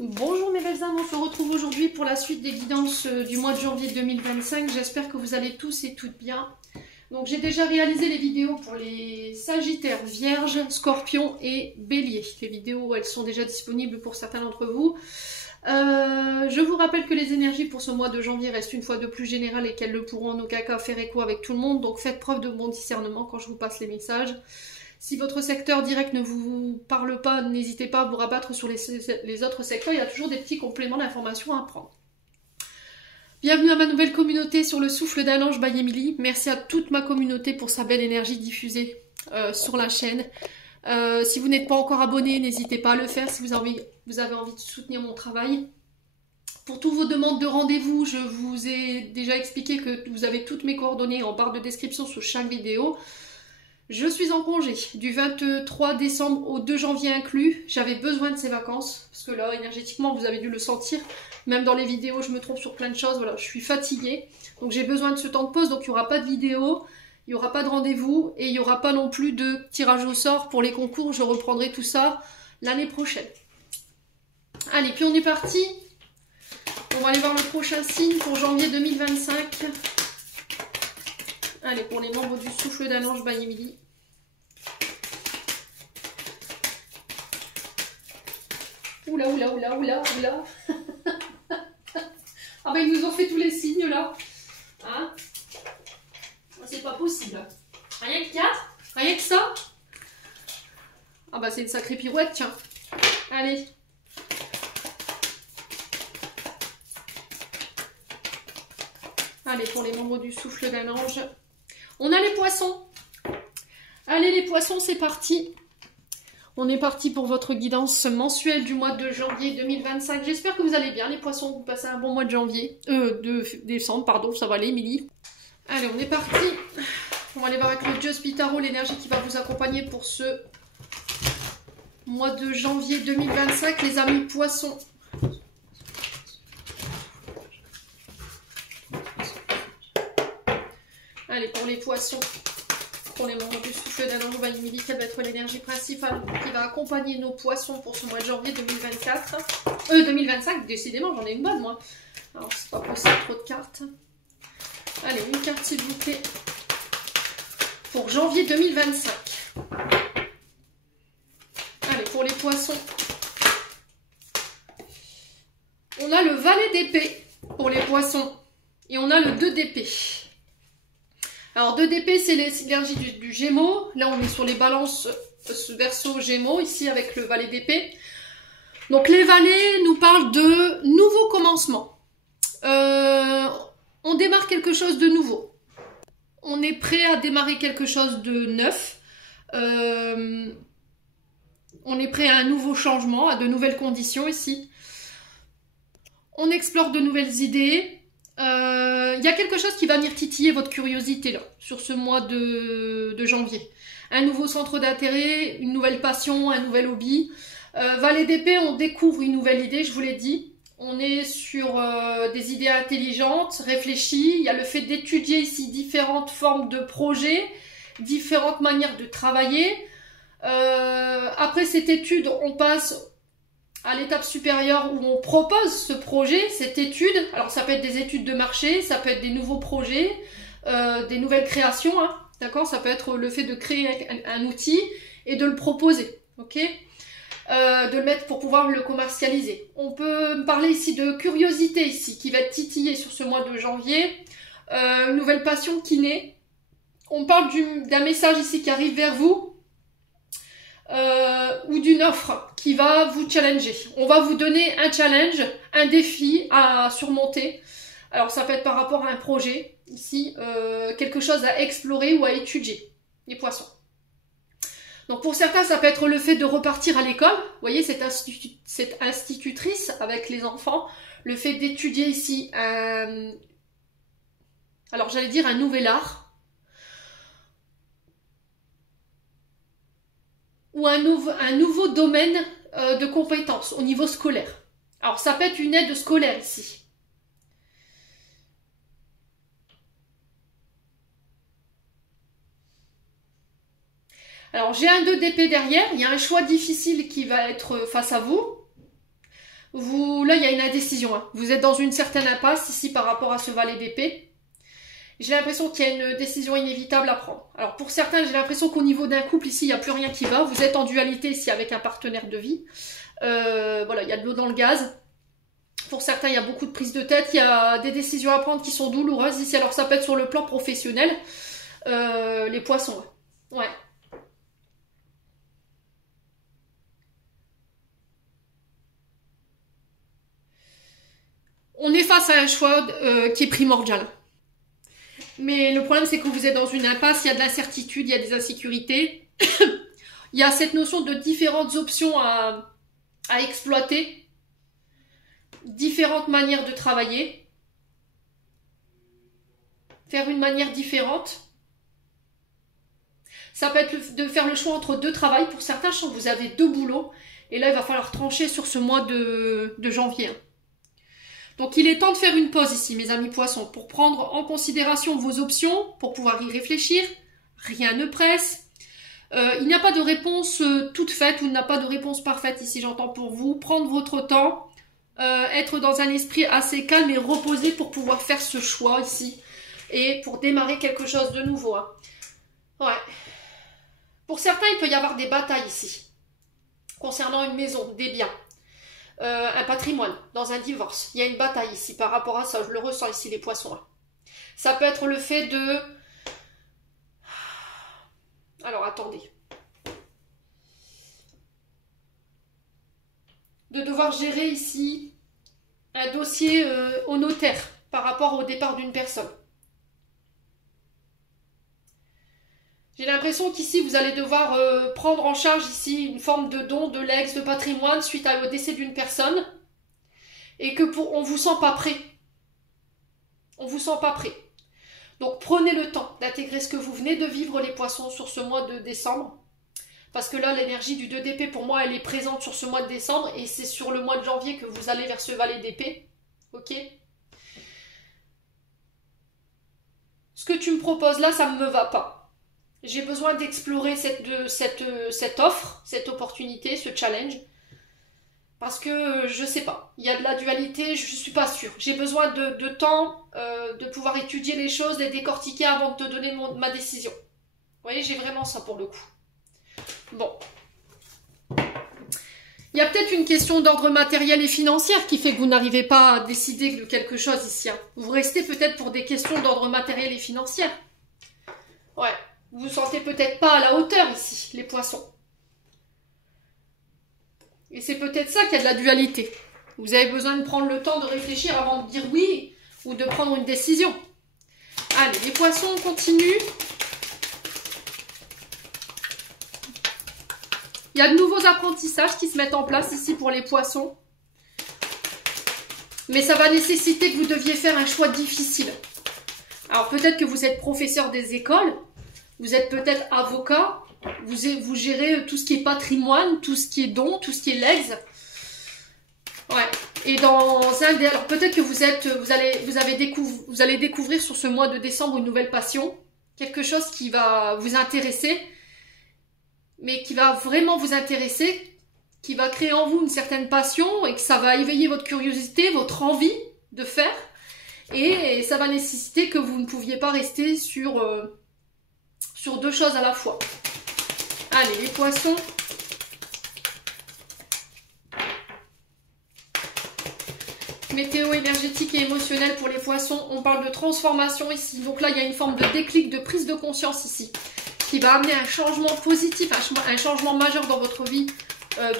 Bonjour mes belles âmes, on se retrouve aujourd'hui pour la suite des guidances du mois de janvier 2025. J'espère que vous allez tous et toutes bien. Donc j'ai déjà réalisé les vidéos pour les Sagittaires, Vierges, Scorpions et Béliers. Les vidéos, elles sont déjà disponibles pour certains d'entre vous. Je vous rappelle que les énergies pour ce mois de janvier restent une fois de plus générales et qu'elles ne pourront en aucun cas faire écho avec tout le monde. Donc faites preuve de bon discernement quand je vous passe les messages. Si votre secteur direct ne vous parle pas, n'hésitez pas à vous rabattre sur les autres secteurs. Il y a toujours des petits compléments d'informations à prendre. Bienvenue à ma nouvelle communauté sur le souffle d'un ange by Emily. Merci à toute ma communauté pour sa belle énergie diffusée sur la chaîne. Si vous n'êtes pas encore abonné, n'hésitez pas à le faire si vous avez envie de soutenir mon travail. Pour toutes vos demandes de rendez-vous, je vous ai déjà expliqué que vous avez toutes mes coordonnées en barre de description sous chaque vidéo. Je suis en congé du 23 décembre au 2 janvier inclus. J'avais besoin de ces vacances parce que là, énergétiquement, vous avez dû le sentir. Même dans les vidéos, je me trompe sur plein de choses. Voilà, je suis fatiguée. Donc j'ai besoin de ce temps de pause. Donc il n'y aura pas de vidéo, il n'y aura pas de rendez-vous et il n'y aura pas non plus de tirage au sort pour les concours. Je reprendrai tout ça l'année prochaine. Allez, puis on est parti. On va aller voir le prochain signe pour janvier 2025. Allez, pour les membres du souffle d'un ange by Emily. Oula, oula, oula, oula, oula. Ah ben ils nous ont fait tous les signes là. Hein? C'est pas possible. Rien que 4? Rien que ça? Ah bah c'est une sacrée pirouette, tiens. Allez. Allez, pour les membres du souffle d'un ange. On a les poissons. Allez les poissons, c'est parti. On est parti pour votre guidance mensuelle du mois de janvier 2025. J'espère que vous allez bien les poissons, vous passez un bon mois de janvier. De décembre, pardon, ça va aller, Émilie. Allez, on est parti. On va aller voir avec le Dieu Spitaro, l'énergie qui va vous accompagner pour ce mois de janvier 2025, les amis poissons. Allez, pour les poissons, pour les membres du souffle d'un ange by Emily, quelle va être l'énergie principale qui va accompagner nos poissons pour ce mois de janvier 2024 2025, décidément, j'en ai une bonne, moi. Alors, c'est pas possible, trop de cartes. Allez, une carte, s'il vous plaît, pour janvier 2025. Allez, pour les poissons, on a le valet d'épée pour les poissons. Et on a le 2 d'épée. Alors 2 d'épée, c'est l'énergie du Gémeaux. Là, on est sur les balances Verseau Gémeaux, ici avec le valet d'épée. Donc les valets nous parlent de nouveaux commencements. On démarre quelque chose de nouveau. On est prêt à démarrer quelque chose de neuf. On est prêt à un nouveau changement, à de nouvelles conditions ici. On explore de nouvelles idées. Il y a quelque chose qui va venir titiller votre curiosité là, sur ce mois de janvier. Un nouveau centre d'intérêt, une nouvelle passion, un nouvel hobby. Valet d'épée, on découvre une nouvelle idée, je vous l'ai dit. On est sur des idées intelligentes, réfléchies. Il y a le fait d'étudier ici différentes formes de projets, différentes manières de travailler. Après cette étude, on passe à l'étape supérieure où on propose ce projet, cette étude. Alors ça peut être des études de marché, ça peut être des nouveaux projets, des nouvelles créations, hein, d'accord? Ça peut être le fait de créer un outil et de le proposer, ok? De le mettre pour pouvoir le commercialiser. On peut parler ici de curiosité ici, qui va être titillée sur ce mois de janvier. Une nouvelle passion qui naît. On parle d'un message ici qui arrive vers vous. Ou d'une offre qui va vous challenger. On va vous donner un challenge, un défi à surmonter. Alors ça peut être par rapport à un projet, ici, quelque chose à explorer ou à étudier, les poissons. Donc pour certains, ça peut être le fait de repartir à l'école. Vous voyez, cette institutrice avec les enfants, le fait d'étudier ici alors j'allais dire un nouvel art. Ou un nouveau domaine de compétences au niveau scolaire. Alors ça peut être une aide scolaire ici. Alors j'ai un 2 d'épée derrière, il y a un choix difficile qui va être face à vous. là, il y a une indécision. Hein. Vous êtes dans une certaine impasse ici par rapport à ce valet d'épée. J'ai l'impression qu'il y a une décision inévitable à prendre. Alors pour certains, j'ai l'impression qu'au niveau d'un couple ici, il n'y a plus rien qui va. Vous êtes en dualité ici avec un partenaire de vie. Voilà, il y a de l'eau dans le gaz. Pour certains, il y a beaucoup de prises de tête. Il y a des décisions à prendre qui sont douloureuses ici. Alors ça peut être sur le plan professionnel. Les poissons. Ouais. On est face à un choix qui est primordial. Mais le problème, c'est que vous êtes dans une impasse, il y a de l'incertitude, il y a des insécurités. Il y a cette notion de différentes options à exploiter, différentes manières de travailler, faire une manière différente. Ça peut être de faire le choix entre deux travails. Pour certains, je sens que vous avez deux boulots. Et là, il va falloir trancher sur ce mois de janvier. Donc il est temps de faire une pause ici, mes amis poissons, pour prendre en considération vos options, pour pouvoir y réfléchir. Rien ne presse. Il n'y a pas de réponse toute faite, ou il n'y a pas de réponse parfaite ici, j'entends pour vous. Prendre votre temps, être dans un esprit assez calme et reposé pour pouvoir faire ce choix ici. Et pour démarrer quelque chose de nouveau. Hein. Ouais. Pour certains, il peut y avoir des batailles ici, concernant une maison, des biens. Un patrimoine, dans un divorce. Il y a une bataille ici par rapport à ça, je le ressens ici les poissons. Ça peut être le fait de... Alors attendez. De devoir gérer ici un dossier au notaire par rapport au départ d'une personne. J'ai l'impression qu'ici, vous allez devoir prendre en charge ici une forme de don, de legs, de patrimoine suite au décès d'une personne. Et que on vous sent pas prêt. On vous sent pas prêt. Donc prenez le temps d'intégrer ce que vous venez de vivre les poissons sur ce mois de décembre. Parce que là, l'énergie du 2 d'épée, pour moi, elle est présente sur ce mois de décembre. Et c'est sur le mois de janvier que vous allez vers ce valet d'épée. Ok ? Ce que tu me proposes là, ça ne me va pas. J'ai besoin d'explorer cette offre, cette opportunité, ce challenge. Parce que je sais pas. Il y a de la dualité, je suis pas sûre. J'ai besoin de temps, de pouvoir étudier les choses, les décortiquer avant de te donner ma décision. Vous voyez, j'ai vraiment ça pour le coup. Bon. Il y a peut-être une question d'ordre matériel et financier qui fait que vous n'arrivez pas à décider de quelque chose ici. Hein. Vous restez peut-être pour des questions d'ordre matériel et financier. Ouais. Vous vous sentez peut-être pas à la hauteur ici, les poissons. Et c'est peut-être ça qu'il y a de la dualité. Vous avez besoin de prendre le temps de réfléchir avant de dire oui ou de prendre une décision. Allez, les poissons, on continue. Il y a de nouveaux apprentissages qui se mettent en place ici pour les poissons. Mais ça va nécessiter que vous deviez faire un choix difficile. Alors peut-être que vous êtes professeur des écoles. Vous êtes peut-être avocat, vous gérez tout ce qui est patrimoine, tout ce qui est don, tout ce qui est legs. Ouais. Et dans un des... Alors peut-être que vous allez découvrir sur ce mois de décembre une nouvelle passion. Quelque chose qui va vous intéresser, mais qui va vraiment vous intéresser, qui va créer en vous une certaine passion et que ça va éveiller votre curiosité, votre envie de faire. Et ça va nécessiter que vous ne pouviez pas rester sur deux choses à la fois. Allez, les poissons. Météo énergétique et émotionnelle pour les poissons. On parle de transformation ici. Donc là, il y a une forme de déclic, de prise de conscience ici, qui va amener un changement positif, un changement majeur dans votre vie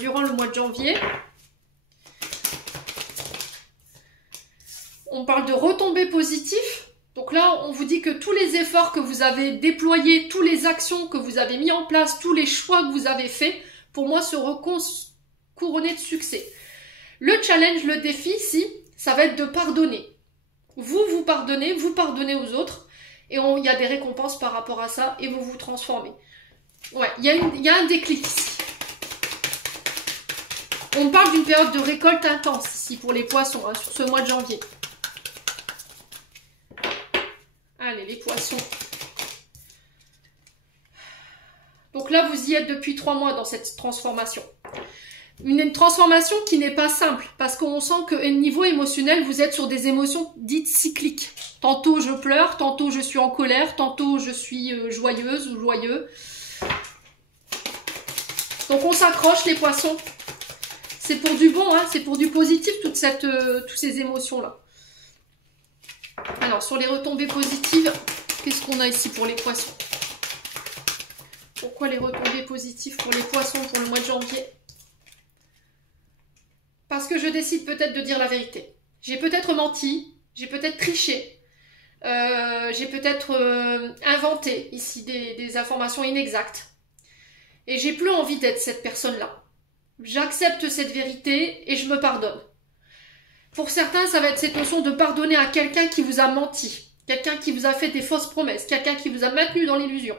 durant le mois de janvier. On parle de retombées positives. Donc là, on vous dit que tous les efforts que vous avez déployés, toutes les actions que vous avez mis en place, tous les choix que vous avez faits, pour moi, seront couronnés de succès. Le challenge, le défi ici, ça va être de pardonner. Vous pardonnez aux autres, et il y a des récompenses par rapport à ça, et vous vous transformez. Ouais, il y a un déclic ici. On parle d'une période de récolte intense ici pour les poissons, hein, sur ce mois de janvier. Allez, les poissons. Donc là, vous y êtes depuis 3 mois dans cette transformation. Une transformation qui n'est pas simple, parce qu'on sent que au niveau émotionnel, vous êtes sur des émotions dites cycliques. Tantôt je pleure, tantôt je suis en colère, tantôt je suis joyeuse ou joyeux. Donc on s'accroche les poissons. C'est pour du bon, hein, c'est pour du positif, toutes ces émotions-là. Alors sur les retombées positives, qu'est-ce qu'on a ici pour les poissons? Pourquoi les retombées positives pour les poissons pour le mois de janvier? Parce que je décide peut-être de dire la vérité. J'ai peut-être menti, j'ai peut-être triché, j'ai peut-être inventé ici des informations inexactes. Et j'ai plus envie d'être cette personne-là. J'accepte cette vérité et je me pardonne. Pour certains, ça va être cette notion de pardonner à quelqu'un qui vous a menti, quelqu'un qui vous a fait des fausses promesses, quelqu'un qui vous a maintenu dans l'illusion.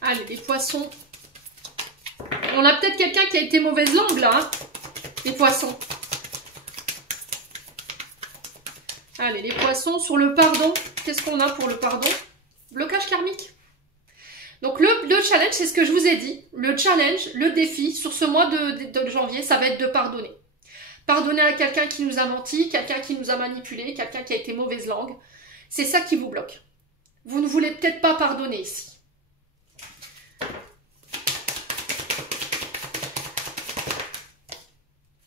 Allez, les poissons. On a peut-être quelqu'un qui a été mauvaise langue, là, hein, les poissons. Allez, les poissons, sur le pardon, qu'est-ce qu'on a pour le pardon? Blocage karmique. Donc, le challenge, c'est ce que je vous ai dit. Le challenge, le défi, sur ce mois de janvier, ça va être de pardonner. Pardonner à quelqu'un qui nous a menti, quelqu'un qui nous a manipulé, quelqu'un qui a été mauvaise langue. C'est ça qui vous bloque. Vous ne voulez peut-être pas pardonner ici.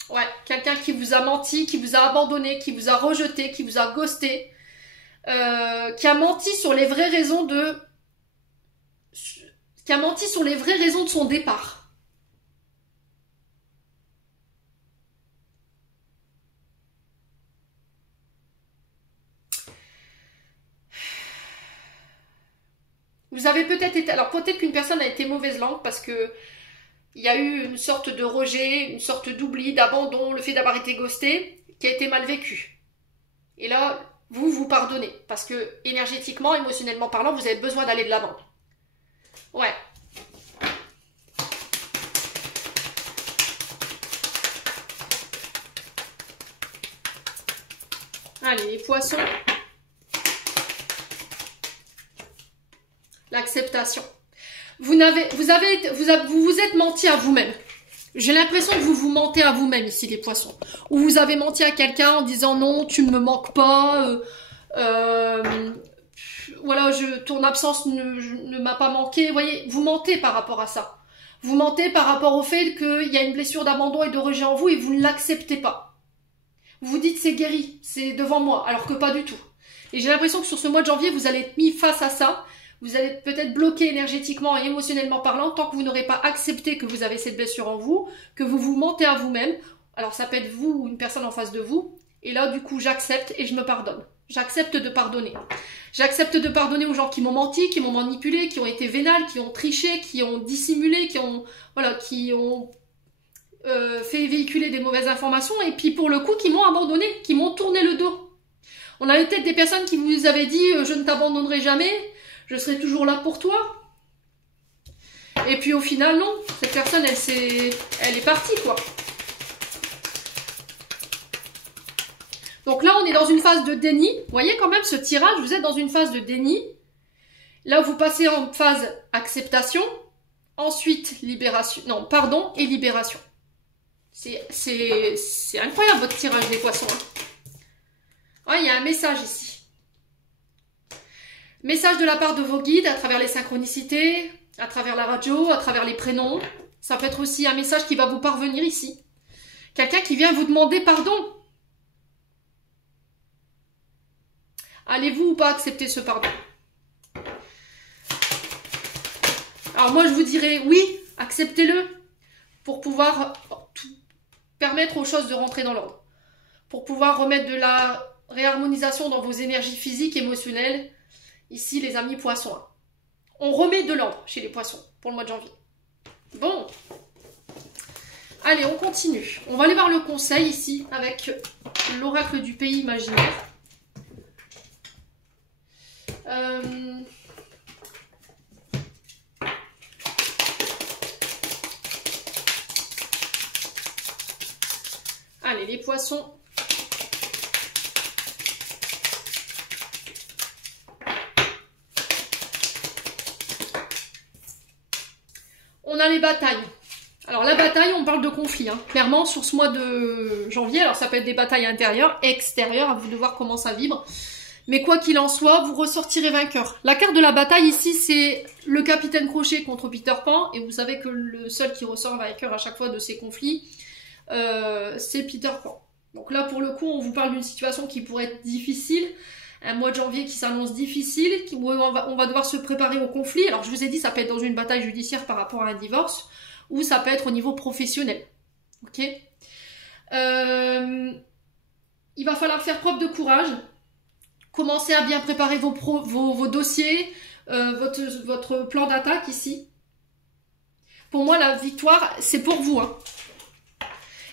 Ouais, quelqu'un qui vous a menti, qui vous a abandonné, qui vous a rejeté, qui vous a ghosté, qui a menti sur les vraies raisons de... qui a menti sur les vraies raisons de son départ. Vous avez peut-être été... Alors peut-être qu'une personne a été mauvaise langue parce que il y a eu une sorte de rejet, une sorte d'oubli, d'abandon, le fait d'avoir été ghosté, qui a été mal vécu. Et là, vous pardonnez. Parce que, énergétiquement, émotionnellement parlant, vous avez besoin d'aller de l'avant. Ouais. Allez, les poissons. L'acceptation. Vous vous êtes menti à vous-même. J'ai l'impression que vous vous mentez à vous-même ici, les poissons. Ou vous avez menti à quelqu'un en disant non, tu ne me manques pas. Voilà, ton absence ne m'a pas manqué. Vous voyez, vous mentez par rapport à ça. Vous mentez par rapport au fait qu'il y a une blessure d'abandon et de rejet en vous et vous ne l'acceptez pas. Vous vous dites c'est guéri, c'est devant moi, alors que pas du tout. Et j'ai l'impression que sur ce mois de janvier, vous allez être mis face à ça. Vous allez peut-être bloqué énergétiquement et émotionnellement parlant tant que vous n'aurez pas accepté que vous avez cette blessure en vous, que vous vous mentez à vous-même. Alors ça peut être vous ou une personne en face de vous. Et là, du coup, j'accepte et je me pardonne. J'accepte de pardonner. J'accepte de pardonner aux gens qui m'ont menti, qui m'ont manipulé, qui ont été vénales, qui ont triché, qui ont dissimulé, qui ont fait véhiculer des mauvaises informations et puis pour le coup, qui m'ont abandonné, qui m'ont tourné le dos. On avait peut-être des personnes qui vous avaient dit « je ne t'abandonnerai jamais ». Je serai toujours là pour toi. Et puis au final, non. Cette personne, elle est partie, quoi. Donc là, on est dans une phase de déni. Vous voyez quand même ce tirage, vous êtes dans une phase de déni. Là, vous passez en phase acceptation. Ensuite, libération. Non, pardon et libération. C'est incroyable votre tirage des poissons. Hein. Ouais, il y a un message ici. Message de la part de vos guides à travers les synchronicités, à travers la radio, à travers les prénoms. Ça peut être aussi un message qui va vous parvenir ici. Quelqu'un qui vient vous demander pardon. Allez-vous ou pas accepter ce pardon? Alors moi je vous dirais oui, acceptez-le pour pouvoir permettre aux choses de rentrer dans l'ordre. Pour pouvoir remettre de la réharmonisation dans vos énergies physiques, émotionnelles. Ici, les amis poissons. On remet de l'ordre chez les poissons pour le mois de janvier. Bon. Allez, on continue. On va aller voir le conseil ici avec l'oracle du pays imaginaire. Allez, les poissons. On a les batailles. Alors la bataille, on parle de conflit, hein. Clairement sur ce mois de janvier. Alors ça peut être des batailles intérieures, extérieures, à vous de voir comment ça vibre. Mais quoi qu'il en soit, vous ressortirez vainqueur. La carte de la bataille ici, c'est le capitaine Crochet contre Peter Pan. Et vous savez que le seul qui ressort vainqueur à chaque fois de ces conflits, c'est Peter Pan. Donc là, pour le coup, on vous parle d'une situation qui pourrait être difficile. Un mois de janvier qui s'annonce difficile, où on va devoir se préparer au conflit. Alors je vous ai dit, ça peut être dans une bataille judiciaire par rapport à un divorce, ou ça peut être au niveau professionnel. Ok. Il va falloir faire preuve de courage. Commencez à bien préparer vos dossiers, votre plan d'attaque ici. Pour moi, la victoire, c'est pour vous, hein.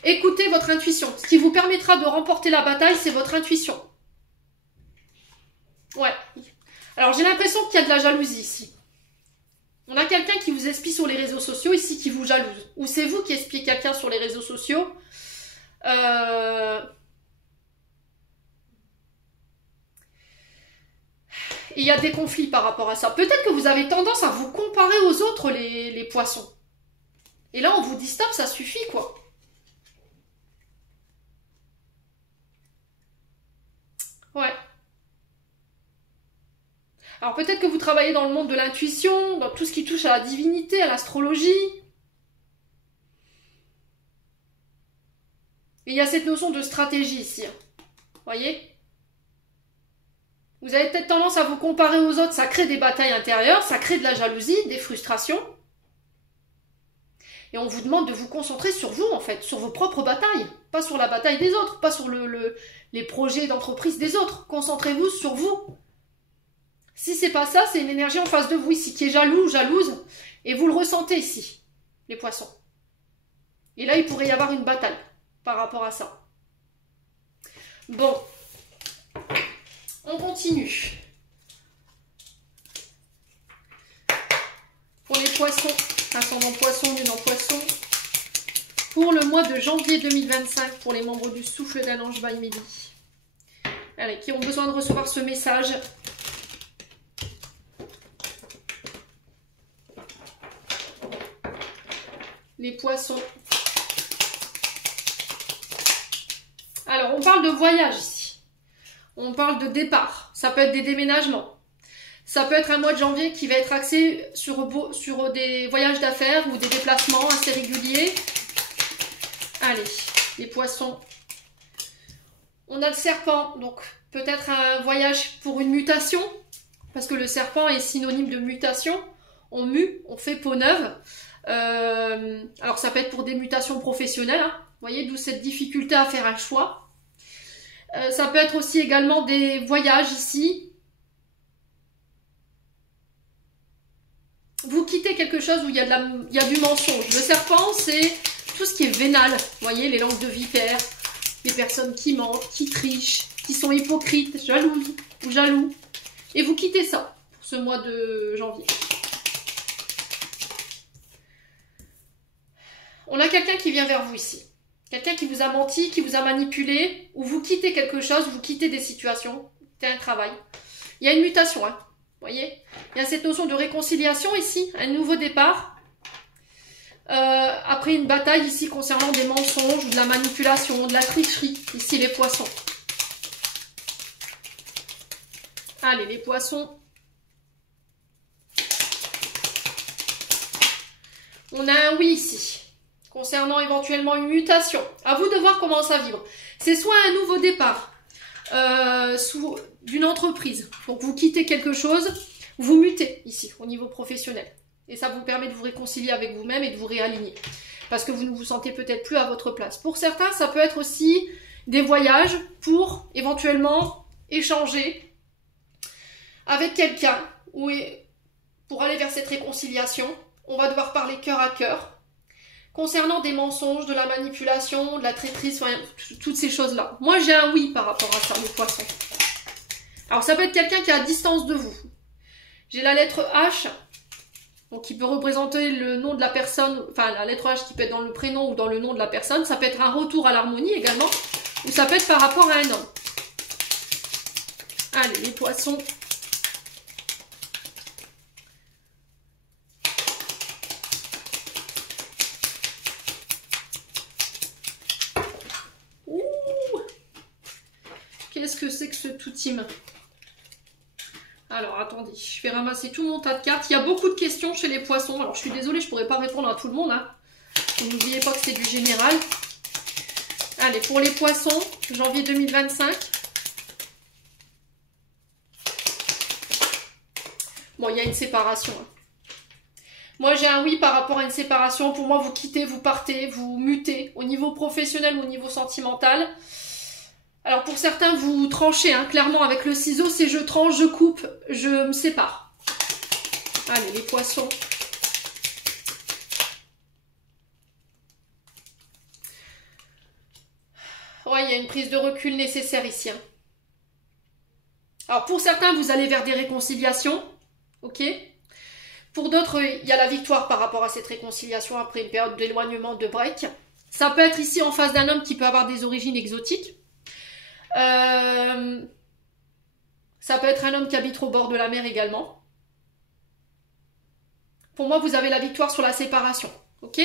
Écoutez votre intuition. Ce qui vous permettra de remporter la bataille, c'est votre intuition. Ouais. Alors, j'ai l'impression qu'il y a de la jalousie ici. On a quelqu'un qui vous espie sur les réseaux sociaux ici, qui vous jalouse. Ou c'est vous qui espiez quelqu'un sur les réseaux sociaux. Et il y a des conflits par rapport à ça. Peut-être que vous avez tendance à vous comparer aux autres, les poissons. Et là, on vous dit stop, ça suffit, quoi. Ouais. Alors peut-être que vous travaillez dans le monde de l'intuition, dans tout ce qui touche à la divinité, à l'astrologie. Et il y a cette notion de stratégie ici. Voyez ? Vous avez peut-être tendance à vous comparer aux autres, ça crée des batailles intérieures, ça crée de la jalousie, des frustrations. Et on vous demande de vous concentrer sur vous, en fait, sur vos propres batailles, pas sur la bataille des autres, pas sur les projets d'entreprise des autres. Concentrez-vous sur vous. Si c'est pas ça, c'est une énergie en face de vous ici, qui est jaloux ou jalouse, et vous le ressentez ici, les poissons. Et là, il pourrait y avoir une bataille par rapport à ça. Bon. On continue. Pour les poissons, ascendant poisson, lune en poisson, pour le mois de janvier 2025, pour les membres du Souffle d'un Ange by Mehdi. Allez, qui ont besoin de recevoir ce message. Les poissons. Alors, on parle de voyage ici. On parle de départ. Ça peut être des déménagements. Ça peut être un mois de janvier qui va être axé sur des voyages d'affaires ou des déplacements assez réguliers. Allez, les poissons. On a le serpent, donc peut-être un voyage pour une mutation, parce que le serpent est synonyme de mutation. On mue, on fait peau neuve. Alors ça peut être pour des mutations professionnelles, hein. Vous voyez, d'où cette difficulté à faire un choix. Ça peut être aussi également des voyages ici. Vous quittez quelque chose où il y a du mensonge. Le serpent, c'est tout ce qui est vénal. Vous voyez, les langues de vipère, les personnes qui mentent, qui trichent, qui sont hypocrites, jalouses ou jaloux. Et vous quittez ça pour ce mois de janvier. On a quelqu'un qui vient vers vous ici. Quelqu'un qui vous a menti, qui vous a manipulé, ou vous quittez quelque chose, vous quittez des situations, c'est un travail. Il y a une mutation, hein. Vous voyez, il y a cette notion de réconciliation ici, un nouveau départ. Après une bataille ici concernant des mensonges, ou de la manipulation, de la tricherie, ici les poissons. Allez, les poissons. On a un oui ici. Concernant éventuellement une mutation. À vous de voir comment ça vibre. C'est soit un nouveau départ d'une entreprise. Donc vous quittez quelque chose, vous mutez ici au niveau professionnel. Et ça vous permet de vous réconcilier avec vous-même et de vous réaligner. Parce que vous ne vous sentez peut-être plus à votre place. Pour certains, ça peut être aussi des voyages pour éventuellement échanger avec quelqu'un. Ou pour aller vers cette réconciliation, on va devoir parler cœur à cœur. Concernant des mensonges, de la manipulation, de la traîtrise, enfin, toutes ces choses-là. Moi, j'ai un oui par rapport à ça, les poissons. Alors, ça peut être quelqu'un qui est à distance de vous. J'ai la lettre H, donc qui peut représenter le nom de la personne, enfin, la lettre H qui peut être dans le prénom ou dans le nom de la personne. Ça peut être un retour à l'harmonie également, ou ça peut être par rapport à un homme. Allez, les poissons. Qu'est-ce que c'est que ce tout-team? Alors, attendez, je vais ramasser tout mon tas de cartes. Il y a beaucoup de questions chez les poissons. Alors, je suis désolée, je ne pourrais pas répondre à tout le monde. Hein. N'oubliez pas que c'est du général. Allez, pour les poissons, janvier 2025. Bon, il y a une séparation. Hein. Moi, j'ai un oui par rapport à une séparation. Pour moi, vous quittez, vous partez, vous mutez au niveau professionnel ou au niveau sentimental. Alors, pour certains, vous tranchez, hein, clairement, avec le ciseau. C'est je tranche, je coupe, je me sépare. Allez, les poissons. Ouais, il y a une prise de recul nécessaire ici. Hein. Alors, pour certains, vous allez vers des réconciliations. Ok ? Pour d'autres, il y a la victoire par rapport à cette réconciliation après une période d'éloignement, de break. Ça peut être ici en face d'un homme qui peut avoir des origines exotiques. Ça peut être un homme qui habite au bord de la mer également. Pour moi, vous avez la victoire sur la séparation. Ok ?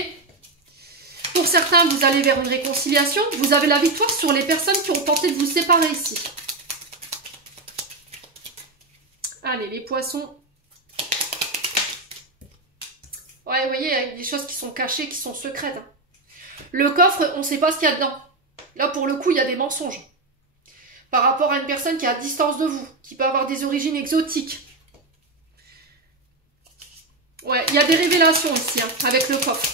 Pour certains, vous allez vers une réconciliation. Vous avez la victoire sur les personnes qui ont tenté de vous séparer ici. Allez, les poissons. Ouais, vous voyez, il y a des choses qui sont cachées, qui sont secrètes. Hein. Le coffre, on ne sait pas ce qu'il y a dedans. Là, pour le coup, il y a des mensonges. Par rapport à une personne qui est à distance de vous, qui peut avoir des origines exotiques. Ouais, il y a des révélations ici, hein, avec le coffre.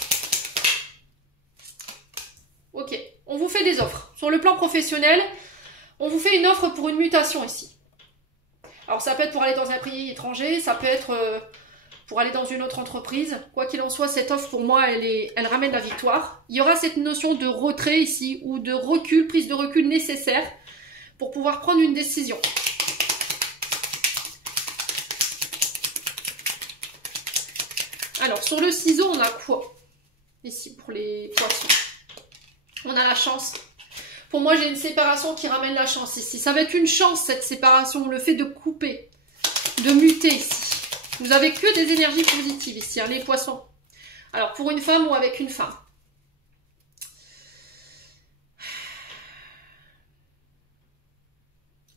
Ok, on vous fait des offres. Sur le plan professionnel, on vous fait une offre pour une mutation ici. Alors, ça peut être pour aller dans un pays étranger, ça peut être... pour aller dans une autre entreprise. Quoi qu'il en soit, cette offre, pour moi, elle ramène la victoire. Il y aura cette notion de retrait ici, ou de recul, prise de recul nécessaire pour pouvoir prendre une décision. Alors, sur le ciseau, on a quoi? Ici, pour les poissons. On a la chance. Pour moi, j'ai une séparation qui ramène la chance ici. Ça va être une chance, cette séparation, le fait de couper, de muter ici. Vous avez que des énergies positives ici, hein, les poissons. Alors, pour une femme ou avec une femme.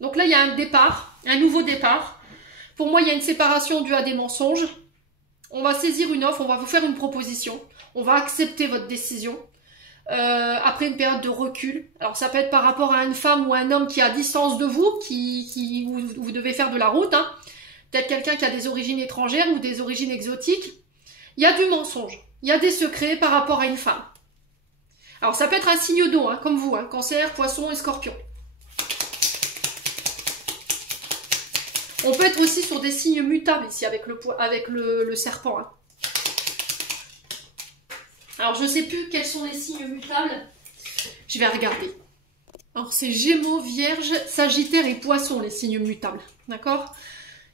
Donc là, il y a un départ, un nouveau départ. Pour moi, il y a une séparation due à des mensonges. On va saisir une offre, on va vous faire une proposition. On va accepter votre décision. Après une période de recul. Alors, ça peut être par rapport à une femme ou un homme qui est à distance de vous, où vous devez faire de la route, hein. Peut-être quelqu'un qui a des origines étrangères ou des origines exotiques. Il y a du mensonge. Il y a des secrets par rapport à une femme. Alors, ça peut être un signe d'eau, hein, comme vous, hein, Cancer, Poisson et Scorpion. On peut être aussi sur des signes mutables ici avec le serpent. Hein. Alors, je ne sais plus quels sont les signes mutables. Je vais regarder. Alors, c'est Gémeaux, Vierge, Sagittaire et Poisson, les signes mutables. D'accord ?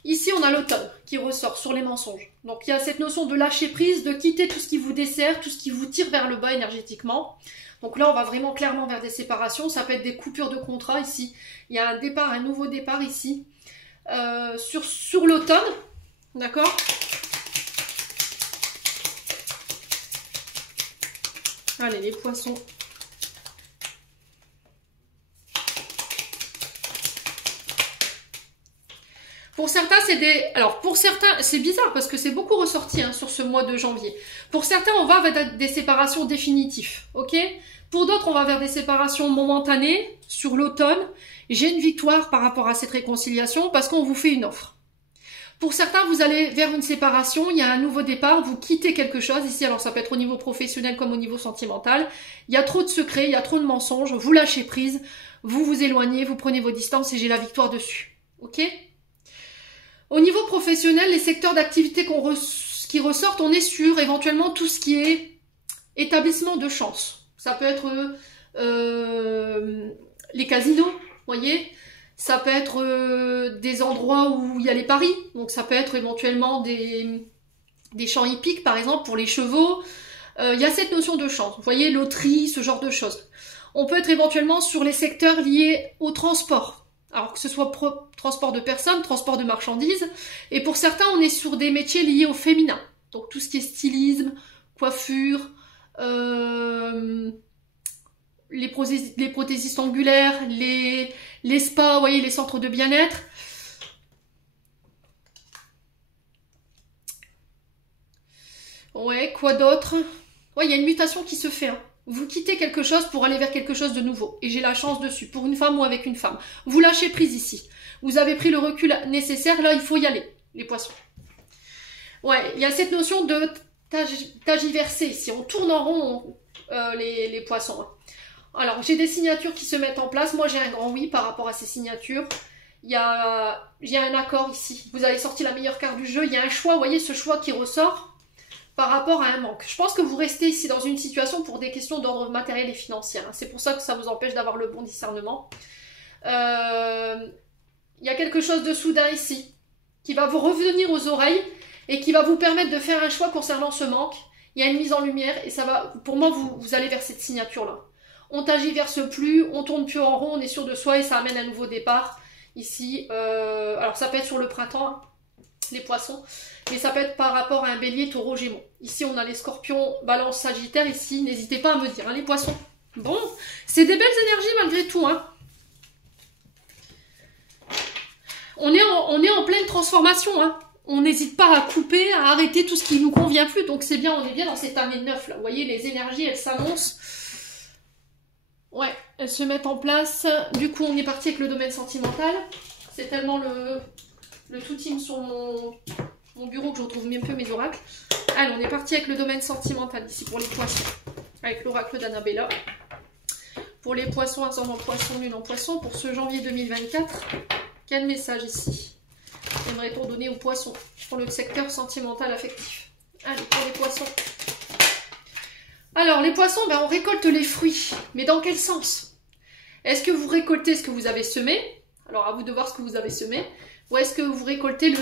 Ici, on a l'automne qui ressort sur les mensonges. Donc, il y a cette notion de lâcher prise, de quitter tout ce qui vous dessert, tout ce qui vous tire vers le bas énergétiquement. Donc là, on va vraiment clairement vers des séparations. Ça peut être des coupures de contrat ici. Il y a un départ, un nouveau départ ici. Sur l'automne. D'accord ? Allez, les poissons. Pour certains, c'est des... Alors, pour certains, c'est bizarre parce que c'est beaucoup ressorti hein, sur ce mois de janvier. Pour certains, on va vers des séparations définitives, ok? Pour d'autres, on va vers des séparations momentanées sur l'automne. J'ai une victoire par rapport à cette réconciliation parce qu'on vous fait une offre. Pour certains, vous allez vers une séparation, il y a un nouveau départ, vous quittez quelque chose ici. Alors, ça peut être au niveau professionnel comme au niveau sentimental. Il y a trop de secrets, il y a trop de mensonges, vous lâchez prise, vous vous éloignez, vous prenez vos distances et j'ai la victoire dessus, ok? Au niveau professionnel, les secteurs d'activité qui ressortent, on est sur éventuellement tout ce qui est établissement de chance. Ça peut être les casinos, voyez. Ça peut être des endroits où il y a les paris. Donc ça peut être éventuellement des champs hippiques, par exemple, pour les chevaux. Il y a cette notion de chance. Vous voyez, loterie, ce genre de choses. On peut être éventuellement sur les secteurs liés au transport. Alors que ce soit transport de personnes, transport de marchandises. Et pour certains, on est sur des métiers liés au féminin. Donc tout ce qui est stylisme, coiffure, les prothésistes angulaires, les spas, vous voyez, les centres de bien-être. Ouais, quoi d'autre? Ouais, il y a une mutation qui se fait, hein. Vous quittez quelque chose pour aller vers quelque chose de nouveau. Et j'ai la chance dessus, pour une femme ou avec une femme. Vous lâchez prise ici. Vous avez pris le recul nécessaire, là il faut y aller, les poissons. Ouais, il y a cette notion de tagiverser. Si on tourne en rond, les poissons. Hein. Alors, j'ai des signatures qui se mettent en place. Moi, j'ai un grand oui par rapport à ces signatures. Il y a un accord ici. Vous avez sorti la meilleure carte du jeu. Il y a un choix, vous voyez ce choix qui ressort par rapport à un manque. Je pense que vous restez ici dans une situation pour des questions d'ordre matériel et financier. Hein. C'est pour ça que ça vous empêche d'avoir le bon discernement. Il y a quelque chose de soudain ici qui va vous revenir aux oreilles et qui va vous permettre de faire un choix concernant ce manque. Il y a une mise en lumière et ça va, pour moi, vous allez vers cette signature-là. On tagiverse plus, on tourne plus en rond, on est sûr de soi et ça amène un nouveau départ. Ici, alors ça peut être sur le printemps, hein, les poissons, mais ça peut être par rapport à un bélier, taureau, gémeaux. Ici, on a les scorpions, balance, sagittaire. Ici, n'hésitez pas à me dire, hein, les poissons. Bon, c'est des belles énergies malgré tout, hein. On est en pleine transformation, hein. On n'hésite pas à couper, à arrêter tout ce qui nous convient plus. Donc c'est bien, on est bien dans cette année 9 là. Vous voyez, les énergies, elles s'annoncent. Ouais, elles se mettent en place. Du coup, on est parti avec le domaine sentimental. C'est tellement le tout team sur mon bureau que je retrouve même peu mes oracles. Allez, on est parti avec le domaine sentimental ici pour les poissons. Avec l'oracle d'Annabella. Pour les poissons, ascendant poisson, lune en poisson, pour ce janvier 2024. Quel message ici aimerait-on donner aux poissons pour le secteur sentimental affectif? Allez, pour les poissons. Alors, les poissons, ben, on récolte les fruits. Mais dans quel sens? Est-ce que vous récoltez ce que vous avez semé? Alors, à vous de voir ce que vous avez semé. Ou est-ce que vous récoltez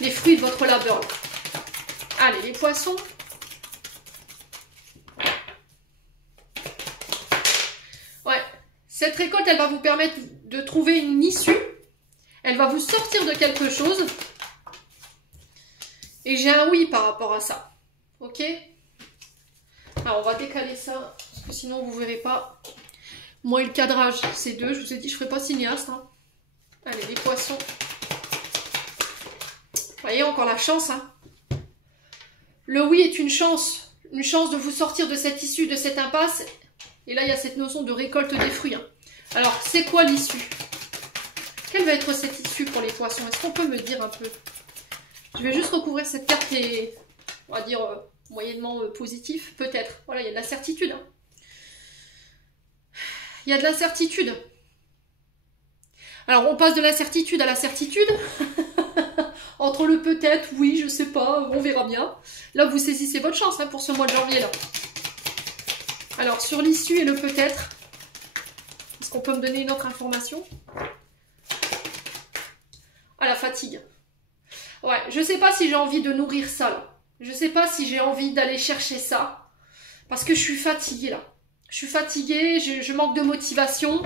les fruits de votre labeur? Allez, les poissons. Ouais. Cette récolte, elle va vous permettre de trouver une issue. Elle va vous sortir de quelque chose. Et j'ai un oui par rapport à ça. Ok? Alors, on va décaler ça. Parce que sinon, vous ne verrez pas. Moi et le cadrage, c'est 2. Je vous ai dit, je ne ferai pas cinéaste. Hein. Allez, les poissons. Vous voyez, encore la chance. Hein. Le oui est une chance. Une chance de vous sortir de cette issue, de cette impasse. Et là, il y a cette notion de récolte des fruits. Hein. Alors, c'est quoi l'issue? Quelle va être cette issue pour les poissons? Est-ce qu'on peut me dire un peu? Je vais juste recouvrir cette carte qui est, on va dire, moyennement positif, peut-être. Voilà, il y a de l'incertitude. Hein. Il y a de l'incertitude. Alors, on passe de l'incertitude à la certitude. Entre le peut-être, oui, je sais pas, on verra bien. Là, vous saisissez votre chance hein, pour ce mois de janvier, là. Alors, sur l'issue et le peut-être, est-ce qu'on peut me donner une autre information? Ah, la fatigue. Ouais, je sais pas si j'ai envie de nourrir ça, là. Je sais pas si j'ai envie d'aller chercher ça. Parce que je suis fatiguée, là. Je suis fatiguée, je manque de motivation.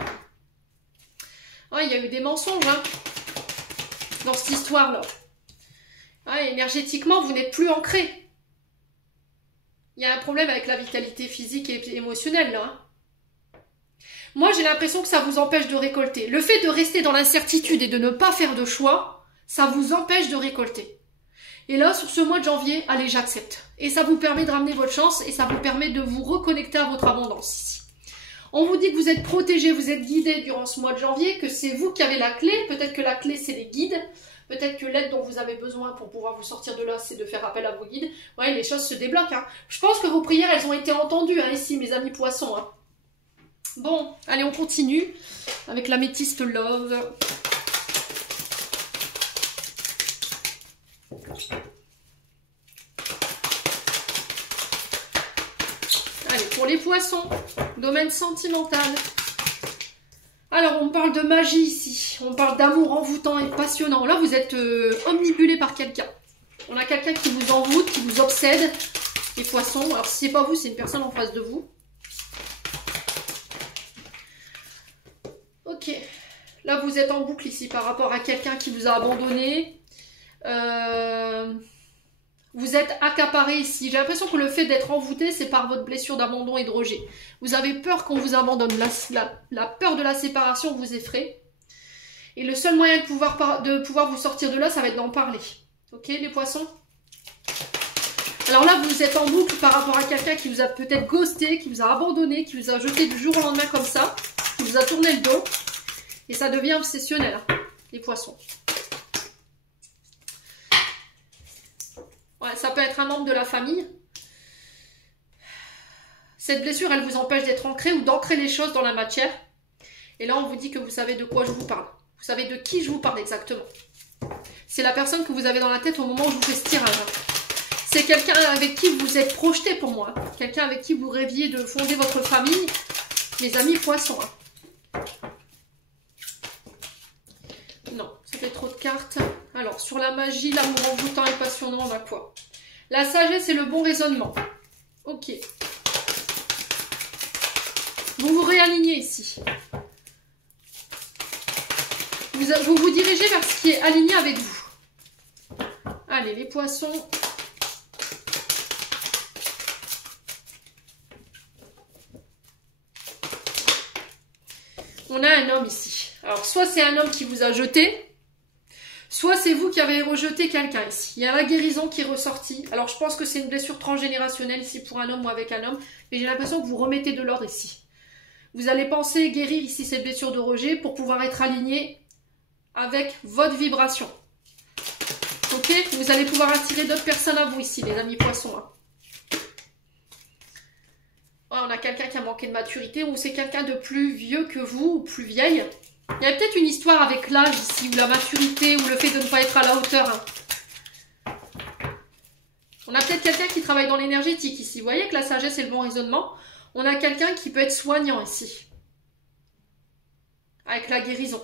Ouais, il y a eu des mensonges, hein, dans cette histoire-là. Ouais, énergétiquement, vous n'êtes plus ancré. Il y a un problème avec la vitalité physique et émotionnelle, là. Hein. Moi, j'ai l'impression que ça vous empêche de récolter. Le fait de rester dans l'incertitude et de ne pas faire de choix, ça vous empêche de récolter. Et là, sur ce mois de janvier, allez, j'accepte. Et ça vous permet de ramener votre chance et ça vous permet de vous reconnecter à votre abondance ici. On vous dit que vous êtes protégé, vous êtes guidé durant ce mois de janvier, que c'est vous qui avez la clé. Peut-être que la clé, c'est les guides. Peut-être que l'aide dont vous avez besoin pour pouvoir vous sortir de là, c'est de faire appel à vos guides. Ouais, les choses se débloquent. Hein. Je pense que vos prières, elles ont été entendues hein, ici, mes amis poissons. Hein. Bon, allez, on continue avec l'améthyste love. Allez, pour les poissons, domaine sentimental. Alors, on parle de magie ici. On parle d'amour envoûtant et passionnant. Là, vous êtes omnibulé par quelqu'un. On a quelqu'un qui vous envoûte, qui vous obsède. Les poissons. Alors, si c'est pas vous, c'est une personne en face de vous. Ok. Là, vous êtes en boucle ici par rapport à quelqu'un qui vous a abandonné. Vous êtes accaparé ici. J'ai l'impression que le fait d'être envoûté, c'est par votre blessure d'abandon et de rejet. Vous avez peur qu'on vous abandonne. La peur de la séparation vous effraie. Et le seul moyen de pouvoir vous sortir de là, ça va être d'en parler. Ok, les poissons? Alors là, vous êtes en boucle par rapport à quelqu'un qui vous a peut-être ghosté, qui vous a abandonné, qui vous a jeté du jour au lendemain comme ça, qui vous a tourné le dos. Et ça devient obsessionnel, hein, les poissons. Ouais, ça peut être un membre de la famille. Cette blessure, elle vous empêche d'être ancré ou d'ancrer les choses dans la matière. Et là, on vous dit que vous savez de quoi je vous parle. Vous savez de qui je vous parle exactement. C'est la personne que vous avez dans la tête au moment où je vous fais ce tirage. C'est quelqu'un avec qui vous êtes projeté pour moi. Quelqu'un avec qui vous rêviez de fonder votre famille. Mes amis poissons. Non, ça fait trop de cartes. Alors, sur la magie, l'amour envoûtant et passionnant, on a quoi? La sagesse et le bon raisonnement. Ok. Vous vous réalignez ici. Vous vous dirigez vers ce qui est aligné avec vous. Allez, les poissons. On a un homme ici. Alors, soit c'est un homme qui vous a jeté, soit c'est vous qui avez rejeté quelqu'un ici. Il y a la guérison qui est ressortie. Alors, je pense que c'est une blessure transgénérationnelle ici pour un homme ou avec un homme. Mais j'ai l'impression que vous remettez de l'ordre ici. Vous allez penser guérir ici cette blessure de rejet pour pouvoir être aligné avec votre vibration. Ok? Vous allez pouvoir attirer d'autres personnes à vous ici, les amis poissons. Hein. Oh, on a quelqu'un qui a manqué de maturité ou c'est quelqu'un de plus vieux que vous ou plus vieille. Il y a peut-être une histoire avec l'âge ici, ou la maturité, ou le fait de ne pas être à la hauteur. Hein. On a peut-être quelqu'un qui travaille dans l'énergétique ici. Vous voyez que la sagesse et le bon raisonnement. On a quelqu'un qui peut être soignant ici. Avec la guérison.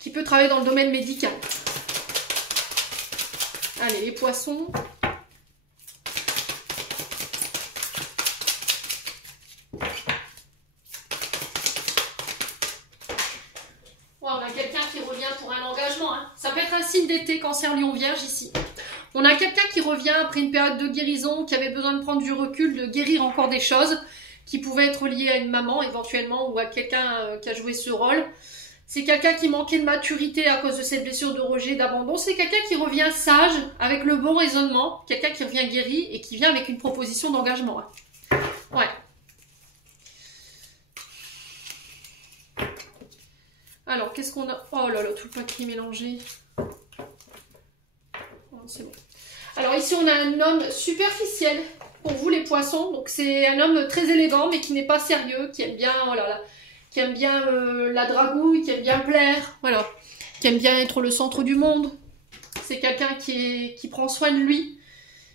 Qui peut travailler dans le domaine médical. Allez, les poissons. On a quelqu'un qui revient pour un engagement. Hein. Ça peut être un signe d'été, Cancer, Lion, Vierge ici. On a quelqu'un qui revient après une période de guérison, qui avait besoin de prendre du recul, de guérir encore des choses, qui pouvaient être liées à une maman éventuellement ou à quelqu'un qui a joué ce rôle. C'est quelqu'un qui manquait de maturité à cause de cette blessure de rejet, d'abandon. C'est quelqu'un qui revient sage, avec le bon raisonnement, quelqu'un qui revient guéri et qui vient avec une proposition d'engagement. Hein. Ouais. Alors, qu'est-ce qu'on a? Oh là là, tout le paquet mélangé. Oh, c'est bon. Alors ici, on a un homme superficiel pour vous, les poissons. Donc, c'est un homme très élégant, mais qui n'est pas sérieux, qui aime bien, oh là là, qui aime bien la dragouille, qui aime bien plaire, voilà, qui aime bien être le centre du monde. C'est quelqu'un qui prend soin de lui,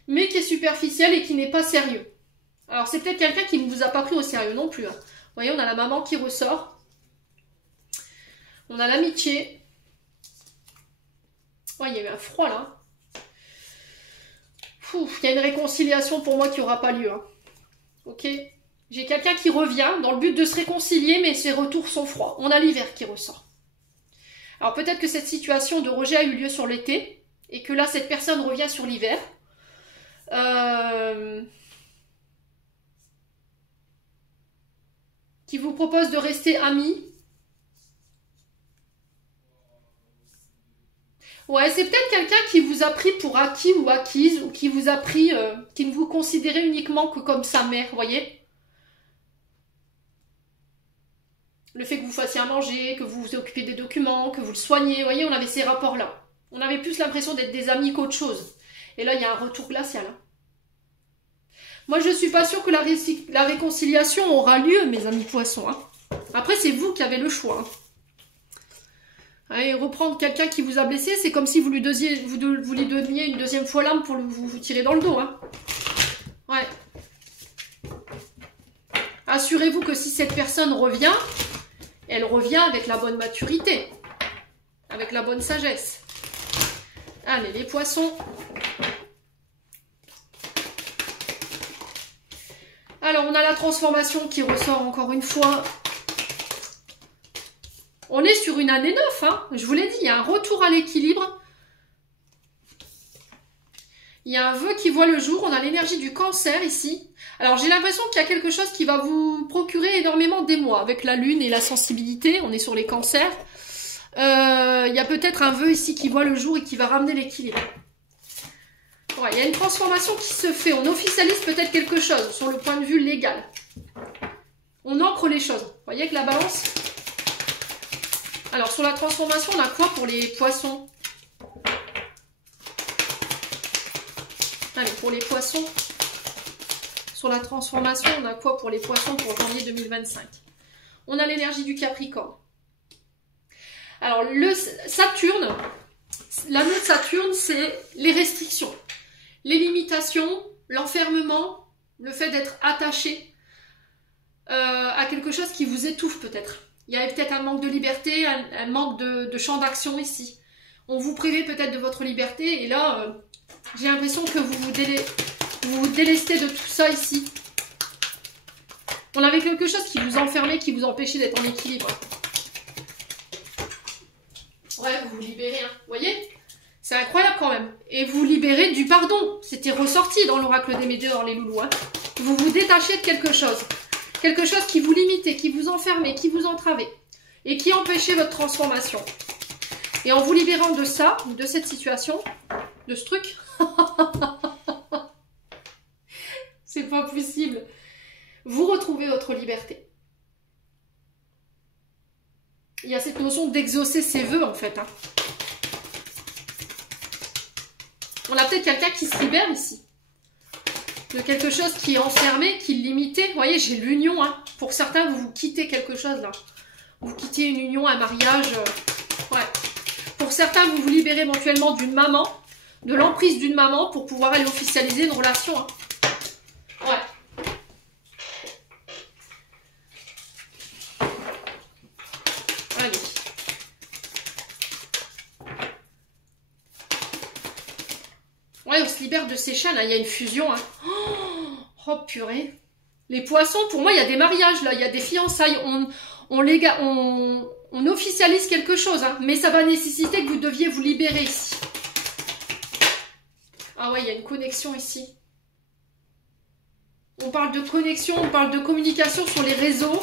mais qui est superficiel et qui n'est pas sérieux. Alors, c'est peut-être quelqu'un qui ne vous a pas pris au sérieux non plus. Hein. Vous voyez, on a la maman qui ressort. On a l'amitié. Oh, il y a eu un froid là. Il y a une réconciliation pour moi qui n'aura pas lieu. Hein. Ok. J'ai quelqu'un qui revient dans le but de se réconcilier, mais ses retours sont froids. On a l'hiver qui ressort. Alors peut-être que cette situation de rejet a eu lieu sur l'été, et que là, cette personne revient sur l'hiver. Qui vous propose de rester amis. Ouais, c'est peut-être quelqu'un qui vous a pris pour acquis ou acquise, ou qui vous a pris, qui ne vous considérait uniquement que comme sa mère, vous voyez. Le fait que vous fassiez à manger, que vous vous occupiez des documents, que vous le soignez, vous voyez, on avait ces rapports-là. On avait plus l'impression d'être des amis qu'autre chose. Et là, il y a un retour glacial. Hein. Moi, je ne suis pas sûre que la réconciliation aura lieu, mes amis poissons. Hein. Après, c'est vous qui avez le choix. Hein. Allez, reprendre quelqu'un qui vous a blessé, c'est comme si vous lui donniez une deuxième fois l'arme pour vous tirer dans le dos. Hein. Ouais. Assurez-vous que si cette personne revient, elle revient avec la bonne maturité, avec la bonne sagesse. Allez, les poissons. Alors, on a la transformation qui ressort encore une fois. On est sur une année 9, hein. Je vous l'ai dit, il y a un retour à l'équilibre. Il y a un vœu qui voit le jour, on a l'énergie du cancer ici. Alors j'ai l'impression qu'il y a quelque chose qui va vous procurer énormément d'émoi avec la lune et la sensibilité, on est sur les cancers. Il y a peut-être un vœu ici qui voit le jour et qui va ramener l'équilibre. Ouais, il y a une transformation qui se fait, on officialise peut-être quelque chose sur le point de vue légal. On ancre les choses, vous voyez que la balance. Alors sur la transformation, on a quoi pour les poissons? Allez, pour les poissons, sur la transformation, on a quoi pour les poissons pour janvier 2025? On a l'énergie du Capricorne. Alors, le Saturne, l'anneau de Saturne, c'est les restrictions, les limitations, l'enfermement, le fait d'être attaché à quelque chose qui vous étouffe peut-être. Il y a peut-être un manque de liberté, un manque de champ d'action ici. On vous privait peut-être de votre liberté et là... j'ai l'impression que vous vous délestez de tout ça ici. On avait quelque chose qui vous enfermait, qui vous empêchait d'être en équilibre. Ouais, vous vous libérez, hein. Vous voyez? C'est incroyable quand même. Et vous libérez du pardon. C'était ressorti dans l'oracle des Météores, les loulous. Hein. Vous vous détachez de quelque chose. Quelque chose qui vous limitait, qui vous enfermait, qui vous entravait. Et qui empêchait votre transformation. Et en vous libérant de ça, de cette situation, de ce truc... c'est pas possible. Vous retrouvez votre liberté. Il y a cette notion d'exaucer ses vœux en fait. Hein. On a peut-être quelqu'un qui se libère ici. De quelque chose qui est enfermé, qui est limité. Vous voyez, j'ai l'union. Hein. Pour certains, vous quittez quelque chose là. Vous quittez une union, un mariage. Ouais. Pour certains, vous vous libérez éventuellement d'une maman. De l'emprise d'une maman pour pouvoir aller officialiser une relation. Hein. Ouais. Allez. Ouais, on se libère de ces chaînes. Là. Il y a une fusion. Hein. Oh, purée. Les poissons, pour moi, il y a des mariages. Là. Il y a des fiançailles. On officialise quelque chose. Hein. Mais ça va nécessiter que vous deviez vous libérer ici. Ah ouais, il y a une connexion ici. On parle de connexion, on parle de communication sur les réseaux.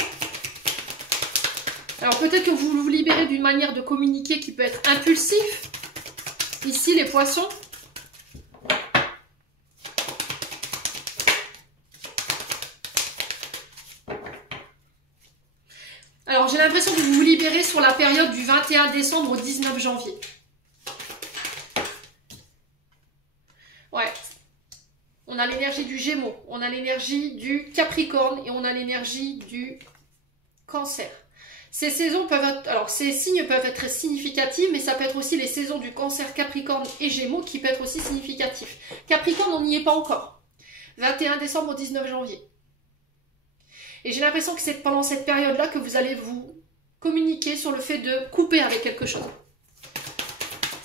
Alors peut-être que vous vous libérez d'une manière de communiquer qui peut être impulsif. Ici, les poissons. Alors j'ai l'impression que vous vous libérez sur la période du 21 décembre au 19 janvier. Ouais. On a l'énergie du Gémeaux, on a l'énergie du Capricorne et on a l'énergie du Cancer. Ces saisons peuvent être, alors ces signes peuvent être très significatifs, mais ça peut être aussi les saisons du Cancer, Capricorne et Gémeaux qui peuvent être aussi significatifs. Capricorne, on n'y est pas encore. 21 décembre au 19 janvier. Et j'ai l'impression que c'est pendant cette période-là que vous allez vous communiquer sur le fait de couper avec quelque chose.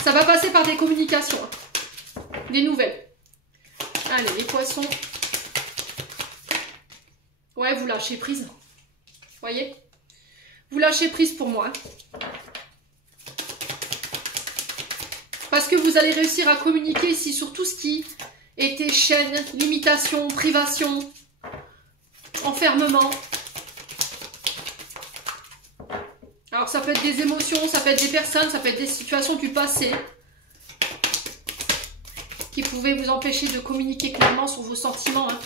Ça va passer par des communications, hein. Des nouvelles. Allez, les poissons. Ouais, vous lâchez prise. Voyez? Vous lâchez prise pour moi. Parce que vous allez réussir à communiquer ici sur tout ce qui était chaîne, limitation, privation, enfermement. Alors ça peut être des émotions, ça peut être des personnes, ça peut être des situations du passé qui pouvaient vous empêcher de communiquer clairement sur vos sentiments. Hein.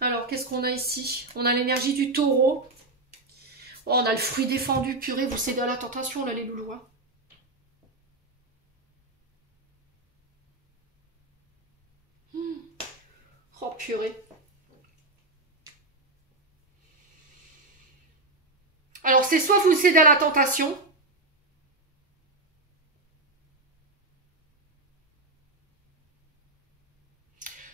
Alors, qu'est-ce qu'on a ici? On a l'énergie du taureau. Oh, on a le fruit défendu, purée, vous cédez à la tentation, là, les loulous. Hein. Oh, purée. Alors, c'est soit vous cédez à la tentation,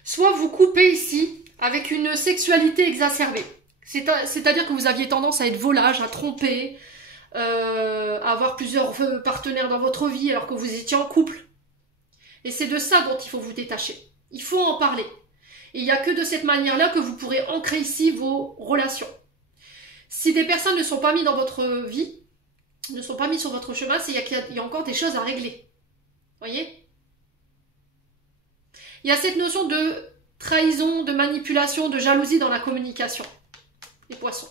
soit vous coupez ici avec une sexualité exacerbée. C'est-à-dire que vous aviez tendance à être volage, à tromper, à avoir plusieurs partenaires dans votre vie alors que vous étiez en couple. Et c'est de ça dont il faut vous détacher. Il faut en parler. Et il n'y a que de cette manière-là que vous pourrez ancrer ici vos relations. Si des personnes ne sont pas mises dans votre vie, ne sont pas mises sur votre chemin, c'est qu'il y a encore des choses à régler. Voyez ? Il y a cette notion de trahison, de manipulation, de jalousie dans la communication. Les poissons.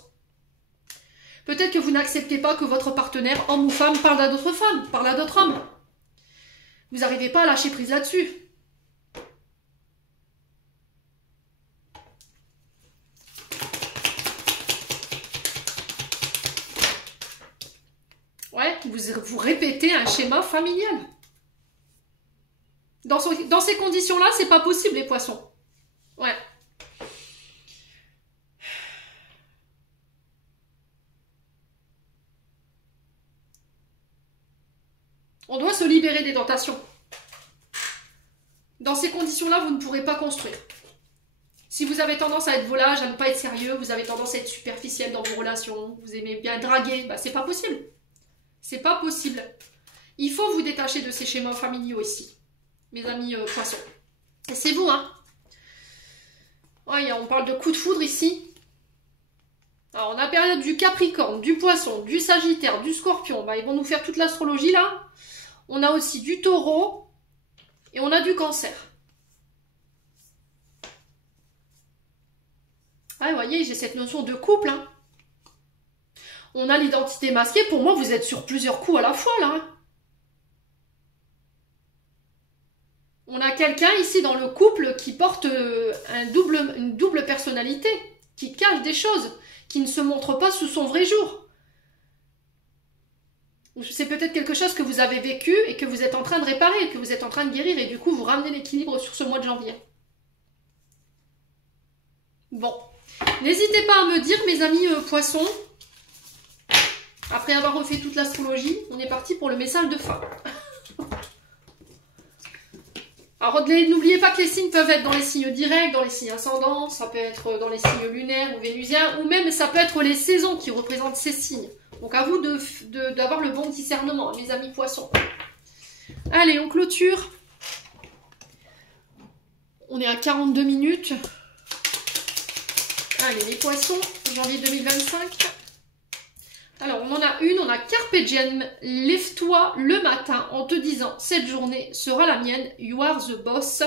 Peut-être que vous n'acceptez pas que votre partenaire, homme ou femme, parle à d'autres femmes, parle à d'autres hommes. Vous n'arrivez pas à lâcher prise là-dessus. Ouais, vous répétez un schéma familial. Dans ces conditions-là, c'est pas possible, les poissons. Ouais. On doit se libérer des tentations. Dans ces conditions-là, vous ne pourrez pas construire. Si vous avez tendance à être volage, à ne pas être sérieux, vous avez tendance à être superficiel dans vos relations, vous aimez bien draguer, bah c'est pas possible. C'est pas possible. Il faut vous détacher de ces schémas familiaux ici, mes amis poissons. Et c'est vous, hein. Ouais, on parle de coup de foudre ici. Alors, on a la période du Capricorne, du Poisson, du Sagittaire, du Scorpion. Bah, ils vont nous faire toute l'astrologie, là. On a aussi du Taureau et on a du Cancer. Ah, vous voyez, j'ai cette notion de couple, hein. On a l'identité masquée. Pour moi, vous êtes sur plusieurs coups à la fois, là. Hein. On a quelqu'un ici dans le couple qui porte une double personnalité, qui cache des choses, qui ne se montre pas sous son vrai jour. C'est peut-être quelque chose que vous avez vécu et que vous êtes en train de réparer, que vous êtes en train de guérir, et du coup, vous ramenez l'équilibre sur ce mois de janvier. Bon. N'hésitez pas à me dire, mes amis poissons, après avoir refait toute l'astrologie, on est parti pour le message de fin. Alors, n'oubliez pas que les signes peuvent être dans les signes directs, dans les signes ascendants, ça peut être dans les signes lunaires ou vénusiens, ou même ça peut être les saisons qui représentent ces signes. Donc à vous d'avoir le bon discernement, mes amis poissons. Allez, on clôture. On est à 42 minutes. Allez, les poissons, janvier 2025. Alors, on en a une, on a Carpe Diem, lève-toi le matin en te disant, cette journée sera la mienne, you are the boss.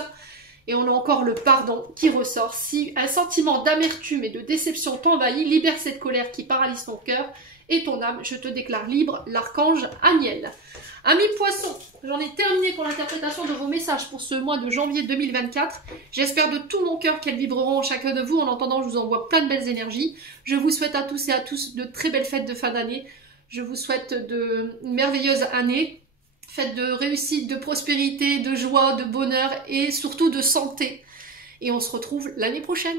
Et on a encore le pardon qui ressort. Si un sentiment d'amertume et de déception t'envahit, libère cette colère qui paralyse ton cœur et ton âme. Je te déclare libre, l'archange Aniel. Amis poissons, j'en ai terminé pour l'interprétation de vos messages pour ce mois de janvier 2024. J'espère de tout mon cœur qu'elles vibreront en chacun de vous. En entendant, je vous envoie plein de belles énergies. Je vous souhaite à tous et à tous de très belles fêtes de fin d'année. Je vous souhaite une merveilleuse année. Faites de réussite, de prospérité, de joie, de bonheur et surtout de santé. Et on se retrouve l'année prochaine.